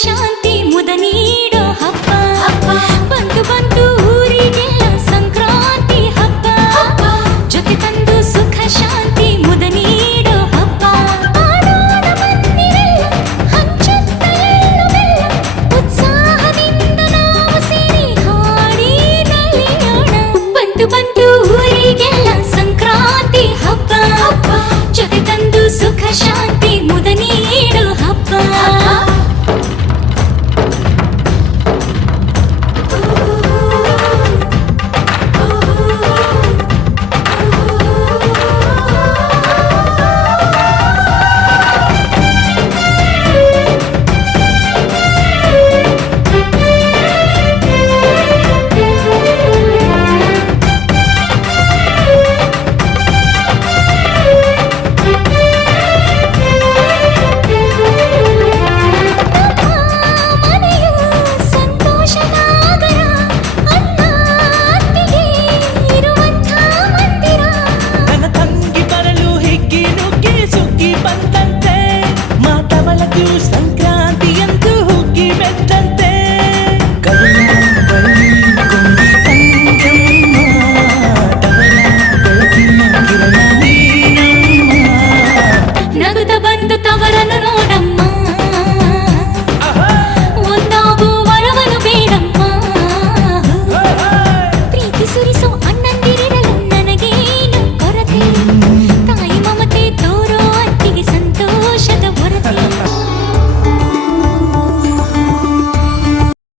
ಶಾಂತಿ ಮುದ ನೀಡೋ ಹಬ್ಬ ಬಂತು ಬಂತು ಊರಿಗೆಲ್ಲ ಸಂಕ್ರಾಂತಿ ಹಬ್ಬ ಜೊತೆ ತಂದು ಸುಖ ಶಾಂತಿ ಮುದ ನೀಡೋ ಹಬ್ಬ ಆಡೋಣ ಬನ್ನಿರೆಲ್ಲ ಹಂಚುತ್ತ ಎಳ್ಳು ಬೆಲ್ಲ ಉತ್ಸಾಹದಿಂದ ನಾವು ಸೇರಿ ಹಾಡಿ ನಲಿಯೋಣ ಬಂತು ಬಂತು